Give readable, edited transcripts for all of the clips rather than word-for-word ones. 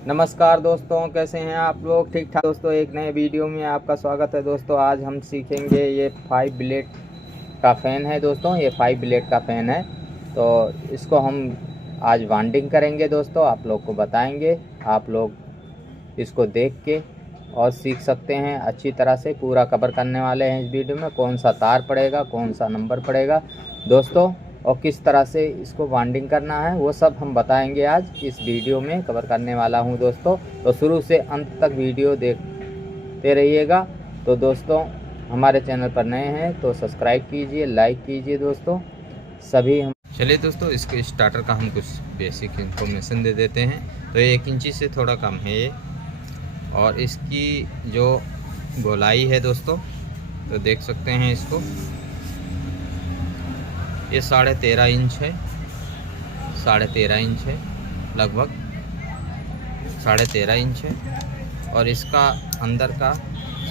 नमस्कार दोस्तों, कैसे हैं आप लोग? ठीक ठाक दोस्तों, एक नए वीडियो में आपका स्वागत है दोस्तों। आज हम सीखेंगे, ये 5 ब्लेड का फ़ैन है दोस्तों। ये 5 ब्लेड का फ़ैन है, तो इसको हम आज वाइंडिंग करेंगे दोस्तों। आप लोग को बताएंगे, आप लोग इसको देख के और सीख सकते हैं। अच्छी तरह से पूरा कवर करने वाले हैं इस वीडियो में। कौन सा तार पड़ेगा, कौन सा नंबर पड़ेगा दोस्तों, और किस तरह से इसको वाइंडिंग करना है, वो सब हम बताएंगे आज इस वीडियो में कवर करने वाला हूं दोस्तों। तो शुरू से अंत तक वीडियो देखते रहिएगा। तो दोस्तों, हमारे चैनल पर नए हैं तो सब्सक्राइब कीजिए, लाइक कीजिए दोस्तों सभी। हम चलिए दोस्तों, इसके स्टार्टर का हम कुछ बेसिक इन्फॉर्मेशन दे देते हैं। तो 1 इंची से थोड़ा कम है ये, और इसकी जो गोलाई है दोस्तों, तो देख सकते हैं इसको, ये 13.5 इंच है। 13.5 इंच है, लगभग 13.5 इंच है। और इसका अंदर का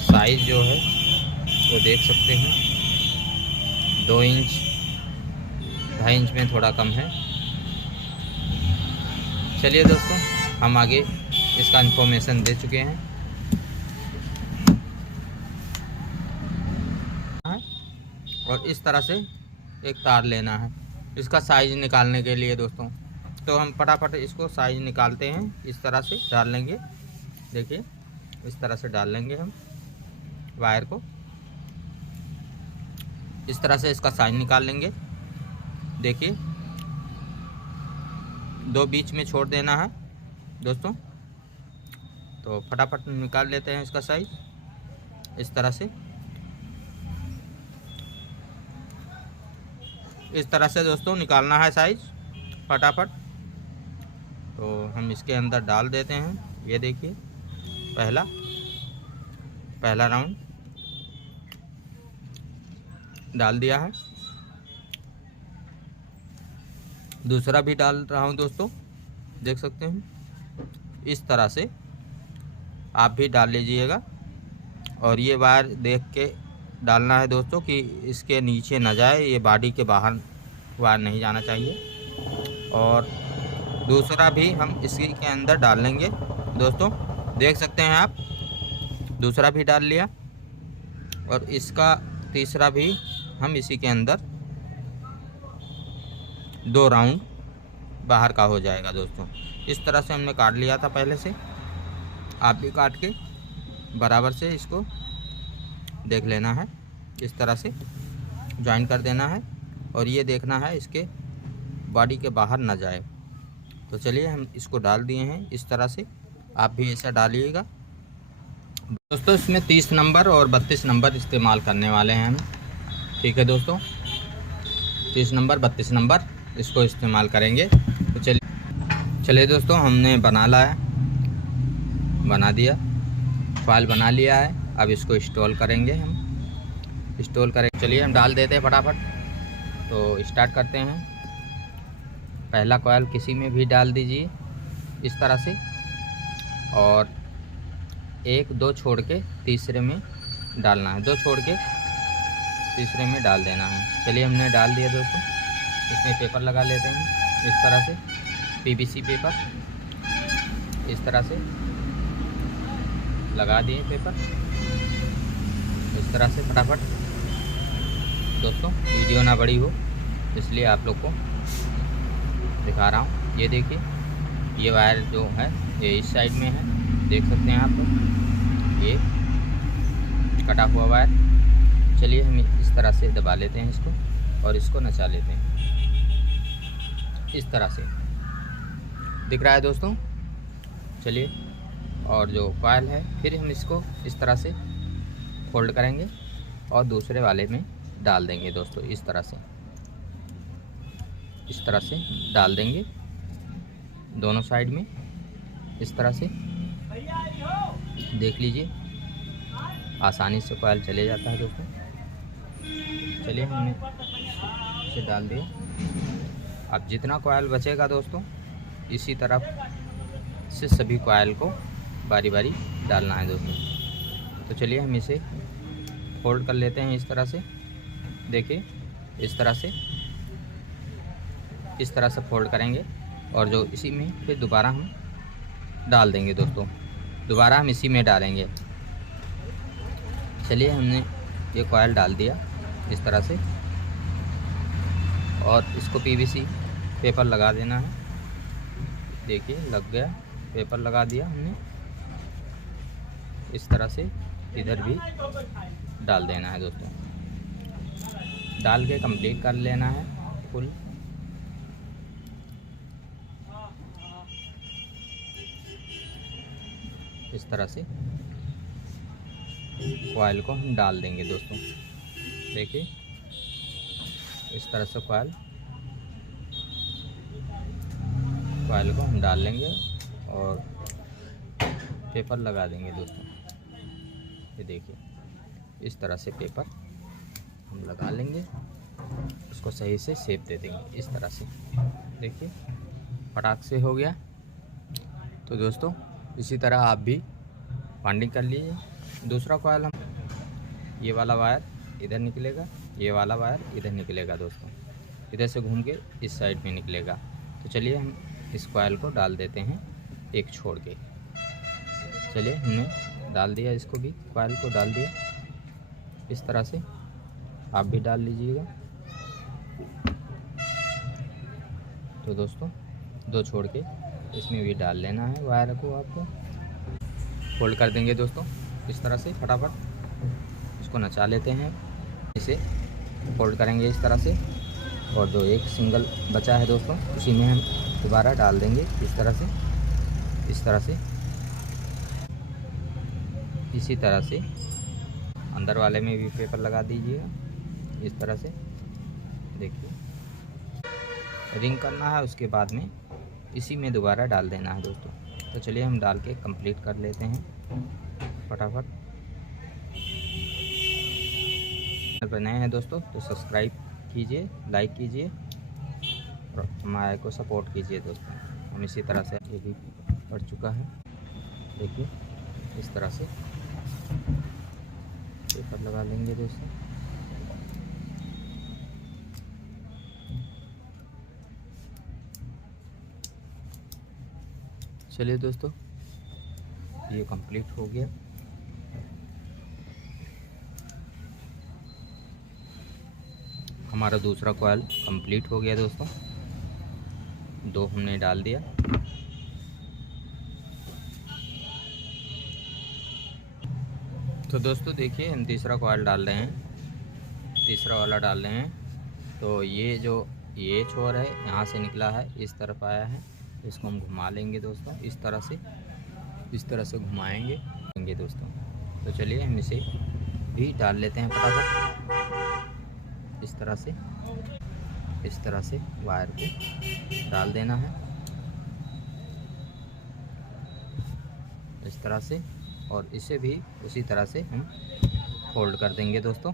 साइज जो है वो देख सकते हैं 2 इंच, 2.5 इंच में थोड़ा कम है। चलिए दोस्तों, हम आगे इसका इन्फॉर्मेशन दे चुके हैं। और इस तरह से एक तार लेना है इसका साइज निकालने के लिए दोस्तों। तो हम फटाफट इसको साइज निकालते हैं। इस तरह से डाल लेंगे, देखिए इस तरह से डाल लेंगे हम वायर को। इस तरह से इसका साइज निकाल लेंगे। देखिए 2 बीच में छोड़ देना है दोस्तों। तो फटाफट निकाल लेते हैं इसका साइज। इस तरह से दोस्तों निकालना है साइज फटाफट। तो हम इसके अंदर डाल देते हैं। ये देखिए पहला राउंड डाल दिया है। दूसरा भी डाल रहा हूँ दोस्तों, देख सकते हैं। इस तरह से आप भी डाल लीजिएगा। और ये वायर देख के डालना है दोस्तों कि इसके नीचे ना जाए, ये बॉडी के बाहर वायर नहीं जाना चाहिए। और दूसरा भी हम इसी के अंदर डाल लेंगे दोस्तों, देख सकते हैं आप। दूसरा भी डाल लिया, और इसका तीसरा भी हम इसी के अंदर 2 राउंड बाहर का हो जाएगा दोस्तों। इस तरह से हमने काट लिया था पहले से। आप भी काट के बराबर से इसको देख लेना है। इस तरह से ज्वाइन कर देना है, और ये देखना है इसके बॉडी के बाहर ना जाए। तो चलिए हम इसको डाल दिए हैं इस तरह से। आप भी ऐसा डालिएगा दोस्तों। इसमें 30 नंबर और 32 नंबर इस्तेमाल करने वाले हैं हम, ठीक है दोस्तों। 30 नंबर 32 नंबर इसको इस्तेमाल करेंगे। तो चलिए दोस्तों, हमने बना दिया, फाइल बना लिया है। अब इसको इंस्टॉल करेंगे, हम इंस्टॉल करेंगे। चलिए हम डाल देते हैं फटाफट। तो स्टार्ट करते हैं। पहला कॉइल किसी में भी डाल दीजिए इस तरह से, और 1 2 छोड़ के तीसरे में डालना है। 2 छोड़ के तीसरे में डाल देना है। चलिए हमने डाल दिया दोस्तों। इसमें पेपर लगा लेते हैं इस तरह से, पीवीसी पेपर इस तरह से लगा दिए पेपर। इस तरह से फटाफट दोस्तों, वीडियो ना बड़ी हो इसलिए आप लोग को दिखा रहा हूँ। ये देखिए, ये वायर जो है ये इस साइड में है, देख सकते हैं आप लोग, ये कटा हुआ वायर। चलिए हम इस तरह से दबा लेते हैं इसको, और इसको नचा लेते हैं इस तरह से। दिख रहा है दोस्तों। चलिए, और जो कॉइल है फिर हम इसको इस तरह से फोल्ड करेंगे और दूसरे वाले में डाल देंगे दोस्तों। इस तरह से डाल देंगे दोनों साइड में इस तरह से। देख लीजिए, आसानी से कॉइल चले जाता है दोस्तों। चलिए हमने इसे डाल दिया। अब जितना कॉइल बचेगा दोस्तों, इसी तरफ से सभी कॉइल को बारी बारी डालना है दोस्तों। तो चलिए हम इसे फोल्ड कर लेते हैं इस तरह से। देखिए इस तरह से फोल्ड करेंगे, और जो इसी में फिर दोबारा हम डाल देंगे दोस्तों। दोबारा हम इसी में डालेंगे। चलिए हमने ये कॉयल डाल दिया इस तरह से, और इसको पीवीसी पेपर लगा देना है। देखिए लग गया, पेपर लगा दिया हमने। इस तरह से इधर भी डाल देना है दोस्तों। डाल के कंप्लीट कर लेना है फुल। इस तरह से कॉयल को हम डाल देंगे दोस्तों। देखिए इस तरह से कॉयल को हम डाल लेंगे और पेपर लगा देंगे दोस्तों। ये देखिए इस तरह से पेपर हम लगा लेंगे, उसको सही से शेप दे देंगे इस तरह से। देखिए फटाक से हो गया। तो दोस्तों इसी तरह आप भी बाइंडिंग कर लीजिए। दूसरा कॉयल हम, ये वाला वायर इधर निकलेगा, ये वाला वायर इधर निकलेगा दोस्तों। इधर से घूम के इस साइड में निकलेगा। तो चलिए हम इस कॉयल को डाल देते हैं एक छोड़ के। चलिए हमने डाल दिया, इसको भी कॉयल को डाल दिया इस तरह से। आप भी डाल लीजिएगा। तो दोस्तों दो छोड़ के इसमें भी डाल लेना है वायर को। आपको फोल्ड कर देंगे दोस्तों इस तरह से फटाफट। इसको नचा लेते हैं, इसे फोल्ड करेंगे इस तरह से। और जो एक सिंगल बचा है दोस्तों, उसी में हम दोबारा डाल देंगे इस तरह से। इस तरह से इसी तरह से अंदर वाले में भी पेपर लगा दीजिएगा इस तरह से। देखिए रिंग करना है, उसके बाद में इसी में दोबारा डाल देना है दोस्तों। तो चलिए हम डाल के कंप्लीट कर लेते हैं फटाफट। चैनल पर नए हैं दोस्तों तो सब्सक्राइब कीजिए, लाइक कीजिए और हमारे को सपोर्ट कीजिए दोस्तों। हम इसी तरह से, ये भी पड़ चुका है देखिए इस तरह से पेपर लगा लेंगे दोस्तों। चलिए दोस्तों ये कंप्लीट हो गया। हमारा दूसरा कॉइल कंप्लीट हो गया दोस्तों। दो हमने डाल दिया। तो दोस्तों देखिए हम तीसरा कॉइल डाल रहे हैं, तीसरा वाला डाल रहे हैं। तो ये जो ये छोर है यहाँ से निकला है, इस तरफ आया है। इसको हम घुमा लेंगे दोस्तों इस तरह से घुमाएंगे दोस्तों। तो चलिए हम इसे भी डाल लेते हैं फटाफट। इस तरह से वायर को डाल देना है इस तरह से, और इसे भी उसी तरह से हम फोल्ड कर देंगे दोस्तों।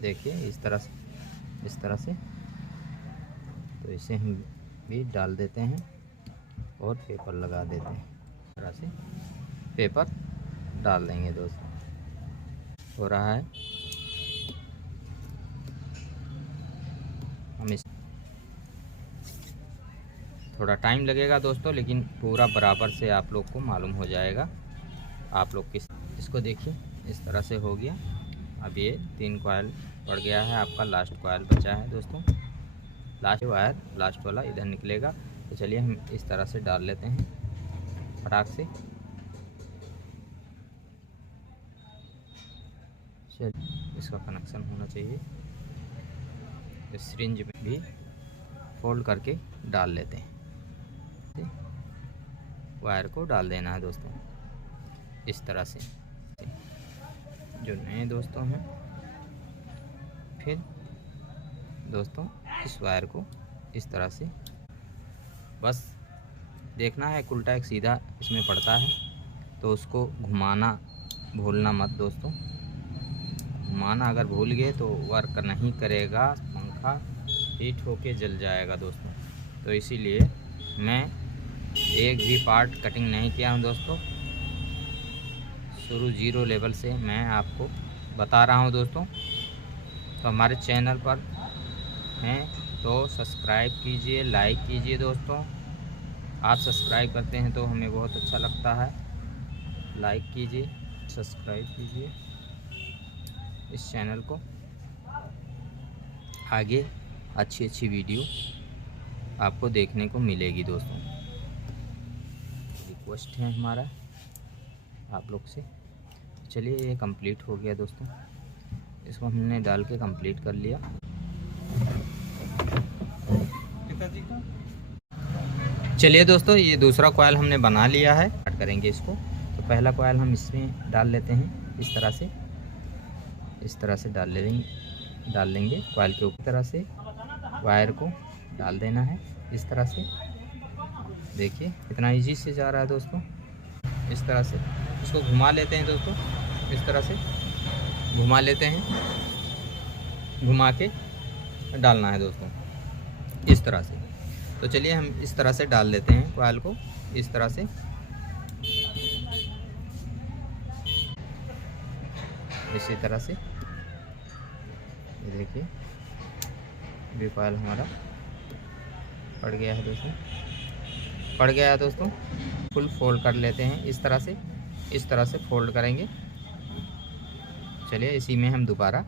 देखिए इस तरह से। तो इसे हम भी डाल देते हैं और पेपर लगा देते हैं इस तरह से। पेपर डाल देंगे दोस्तों। हो रहा है, हम इस थोड़ा टाइम लगेगा दोस्तों, लेकिन पूरा बराबर से आप लोग को मालूम हो जाएगा। आप लोग इसको देखिए इस तरह से हो गया। अब ये 3 कॉइल पड़ गया है, आपका लास्ट कॉइल बचा है दोस्तों। लास्ट वायर, लास्ट वाला इधर निकलेगा। तो चलिए हम इस तरह से डाल लेते हैं फटाक से। चलिए इसका कनेक्शन होना चाहिए। इस सिरिंज में भी फोल्ड करके डाल लेते हैं। वायर को डाल देना है दोस्तों इस तरह से। जो नए दोस्तों हैं, फिर दोस्तों इस वायर को इस तरह से बस देखना है, उल्टा एक सीधा इसमें पड़ता है तो उसको घुमाना भूलना मत दोस्तों। घुमाना अगर भूल गए तो वर्क नहीं करेगा, पंखा हीट होके जल जाएगा दोस्तों। तो इसीलिए मैं एक भी पार्ट कटिंग नहीं किया हूँ दोस्तों। शुरू 0 लेवल से मैं आपको बता रहा हूँ दोस्तों। तो हमारे चैनल पर हैं तो सब्सक्राइब कीजिए, लाइक कीजिए दोस्तों। आप सब्सक्राइब करते हैं तो हमें बहुत अच्छा लगता है। लाइक कीजिए, सब्सक्राइब कीजिए इस चैनल को। आगे अच्छी अच्छी वीडियो आपको देखने को मिलेगी दोस्तों। रिक्वेस्ट है हमारा आप लोग से। चलिए ये कंप्लीट हो गया दोस्तों, इसको हमने डाल के कंप्लीट कर लिया। चलिए दोस्तों, ये दूसरा कॉइल हमने बना लिया है। स्टार्ट करेंगे इसको। तो पहला कॉइल हम इसमें डाल लेते हैं, इस तरह से डाल लेंगे कॉइल के ऊपर। तरह से वायर को डाल देना है इस तरह से। देखिए कितना इजी से जा रहा है दोस्तों। इस तरह से इसको घुमा लेते हैं दोस्तों, इस तरह से घुमा लेते हैं, घुमा के डालना है दोस्तों इस तरह से। तो चलिए हम इस तरह से डाल लेते हैं कॉइल को, इस तरह से। इसी तरह से ये देखिए भी कॉइल हमारा पड़ गया है दोस्तों, पड़ गया है दोस्तों। फुल फोल्ड कर लेते हैं इस तरह से फोल्ड करेंगे। चलिए इसी में हम दोबारा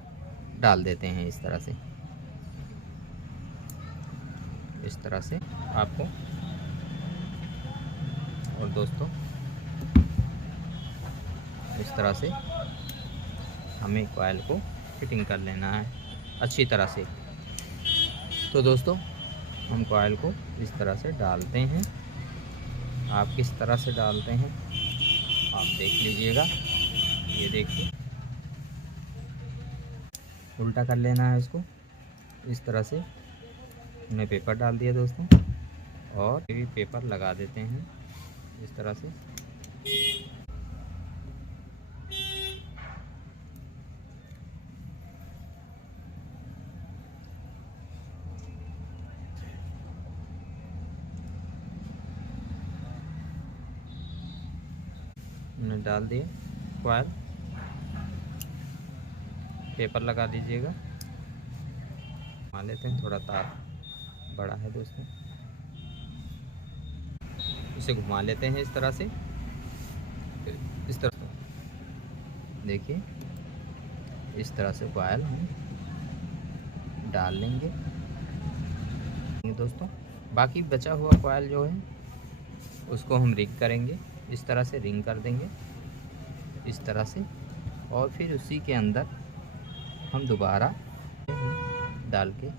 डाल देते हैं इस तरह से आपको। और दोस्तों इस तरह से हमें कॉइल को फिटिंग कर लेना है अच्छी तरह से। तो दोस्तों हम कॉइल को इस तरह से डालते हैं। आप किस तरह से डालते हैं आप देख लीजिएगा। ये देखिए उल्टा कर लेना है इसको इस तरह से। हमने पेपर डाल दिया दोस्तों, और भी पेपर लगा देते हैं इस तरह से। हमने डाल दिया कॉइल, पेपर लगा दीजिएगा। मान लेते हैं, थोड़ा तार बड़ा है दोस्तों, इसे घुमा लेते हैं इस तरह से। इस तरह से देखिए इस तरह से कॉइल हम डाल लेंगे दोस्तों। बाकी बचा हुआ कॉइल जो है उसको हम रिंग करेंगे, इस तरह से रिंग कर देंगे इस तरह से। और फिर उसी के अंदर हम दोबारा डाल के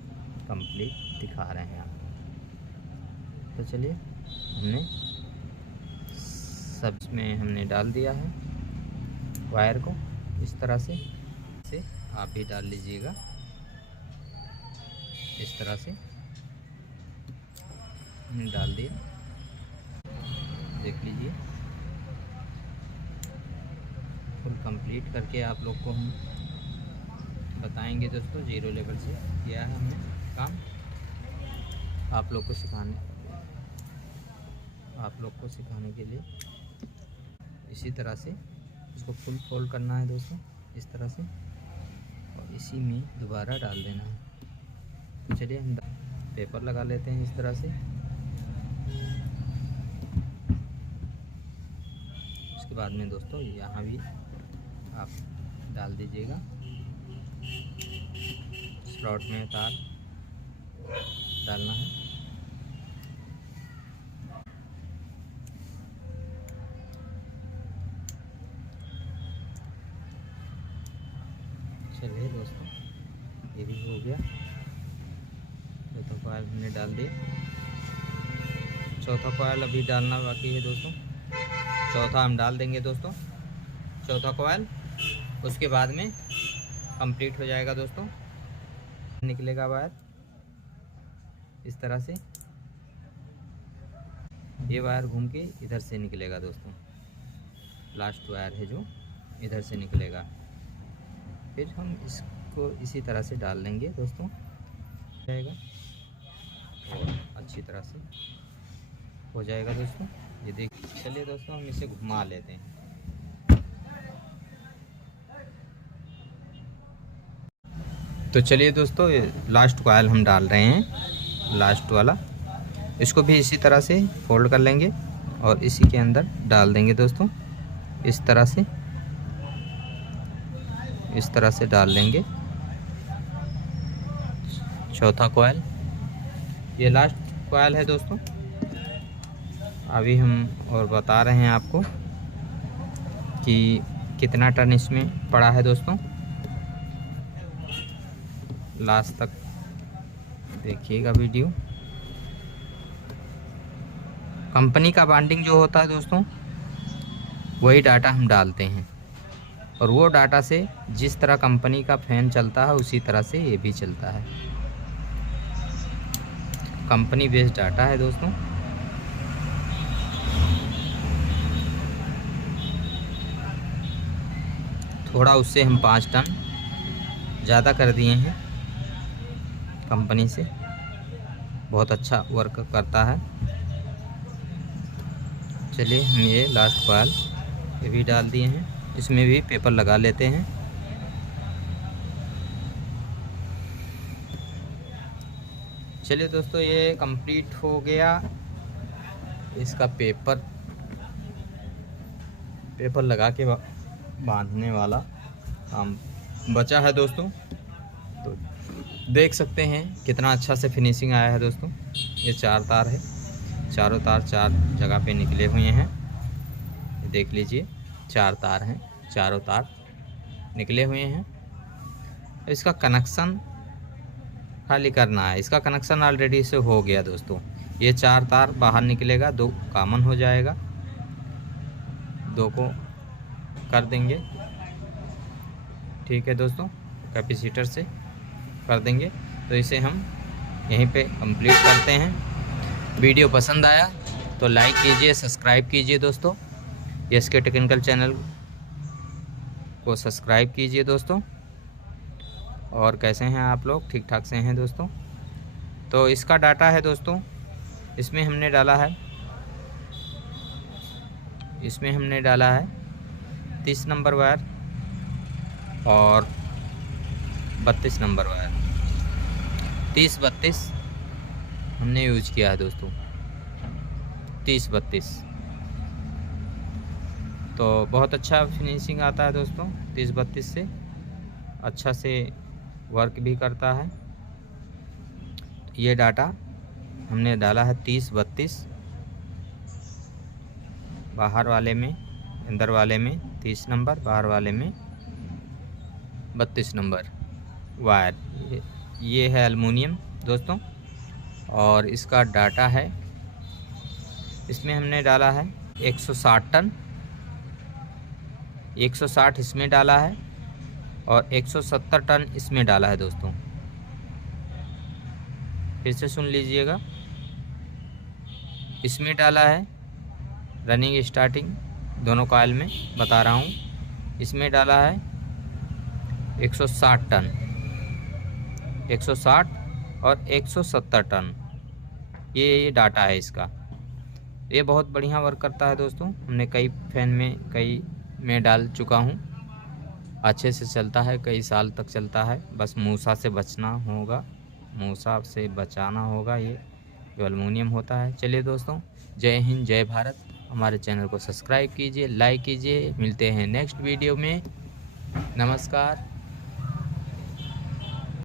कंप्लीट दिखा रहे हैं आपको। तो चलिए हमने सब में हमने डाल दिया है वायर को इस तरह से आप भी डाल लीजिएगा इस तरह से। हमने डाल दिया, देख लीजिए फुल कंप्लीट करके आप लोग को हम बताएंगे दोस्तों। 0 लेवल से किया है हमने काम, आप लोग को सिखाने के लिए। इसी तरह से इसको फुल फोल्ड करना है दोस्तों इस तरह से, और इसी में दोबारा डाल देना है। चलिए हम पेपर लगा लेते हैं इस तरह से। उसके बाद में दोस्तों यहाँ भी आप डाल दीजिएगा, स्लॉट में तार डालना है। चलिए दोस्तों ये भी हो गया। चौथा कॉइल हमने डाल दिया, चौथा कॉइल अभी डालना बाकी है दोस्तों। चौथा हम डाल देंगे दोस्तों, चौथा कॉइल। उसके बाद में कंप्लीट हो जाएगा दोस्तों। निकलेगा वायर इस तरह से, ये वायर घूम के इधर से निकलेगा दोस्तों। लास्ट वायर है जो इधर से निकलेगा। फिर हम इसको इसी तरह से डाल लेंगे दोस्तों, जाएगा और अच्छी तरह से हो जाएगा दोस्तों। ये देखिए, चलिए दोस्तों हम इसे घुमा लेते हैं। तो चलिए दोस्तों ये लास्ट कॉइल हम डाल रहे हैं, लास्ट वाला। इसको भी इसी तरह से फोल्ड कर लेंगे और इसी के अंदर डाल देंगे दोस्तों। इस तरह से डाल देंगे। चौथा कॉइल, ये लास्ट कॉइल है दोस्तों। अभी हम और बता रहे हैं आपको कि कितना टन इसमें पड़ा है दोस्तों। लास्ट तक देखिएगा वीडियो। कंपनी का बाइंडिंग जो होता है दोस्तों, वही डाटा हम डालते हैं और वो डाटा से जिस तरह कंपनी का फ़ैन चलता है उसी तरह से ये भी चलता है। कंपनी बेस्ड डाटा है दोस्तों। थोड़ा उससे हम 5 टन ज़्यादा कर दिए हैं कंपनी से। बहुत अच्छा वर्क करता है। चलिए हम ये लास्ट कॉइल ये भी डाल दिए हैं। इसमें भी पेपर लगा लेते हैं। चलिए दोस्तों, ये कंप्लीट हो गया। इसका पेपर लगा के बांधने वाला काम बचा है दोस्तों। तो देख सकते हैं कितना अच्छा से फिनिशिंग आया है दोस्तों। ये 4 तार है, चारों तार 4 जगह पे निकले हुए हैं। देख लीजिए 4 तार हैं, चारों तार निकले हुए हैं। इसका कनेक्शन खाली करना है। इसका कनेक्शन ऑलरेडी से हो गया दोस्तों। ये 4 तार बाहर निकलेगा, 2 कॉमन हो जाएगा, 2 को कर देंगे। ठीक है दोस्तों, कैपेसिटर से कर देंगे। तो इसे हम यहीं पे कंप्लीट करते हैं। वीडियो पसंद आया तो लाइक कीजिए, सब्सक्राइब कीजिए दोस्तों। एसके टेक्निकल चैनल को सब्सक्राइब कीजिए दोस्तों। और कैसे हैं आप लोग? ठीक ठाक से हैं दोस्तों। तो इसका डाटा है दोस्तों, इसमें हमने डाला है 30 नंबर वायर और 32 नंबर वायर। 30-32 हमने यूज किया है दोस्तों। 30-32 तो बहुत अच्छा फिनिशिंग आता है दोस्तों। 30-32 से अच्छा से वर्क भी करता है। ये डाटा हमने डाला है 30-32, बाहर वाले में, अंदर वाले में 30 नंबर, बाहर वाले में 32 नंबर वायर। ये है एल्युमिनियम दोस्तों। और इसका डाटा है, इसमें हमने डाला है 160 टन। 160 इसमें डाला है और 170 टन इसमें डाला है दोस्तों। फिर से सुन लीजिएगा। इसमें डाला है रनिंग स्टार्टिंग दोनों कॉइल में बता रहा हूँ। इसमें डाला है 160 टन, 160 और 170 टन। ये डाटा है इसका। ये बहुत बढ़िया वर्क करता है दोस्तों। हमने कई फैन में डाल चुका हूँ। अच्छे से चलता है, कई साल तक चलता है। बस मूसा से बचना होगा, मूसा से बचाना होगा। ये जो एल्युमिनियम होता है। चलिए दोस्तों, जय हिंद, जय भारत। हमारे चैनल को सब्सक्राइब कीजिए, लाइक कीजिए। मिलते हैं नेक्स्ट वीडियो में। नमस्कार।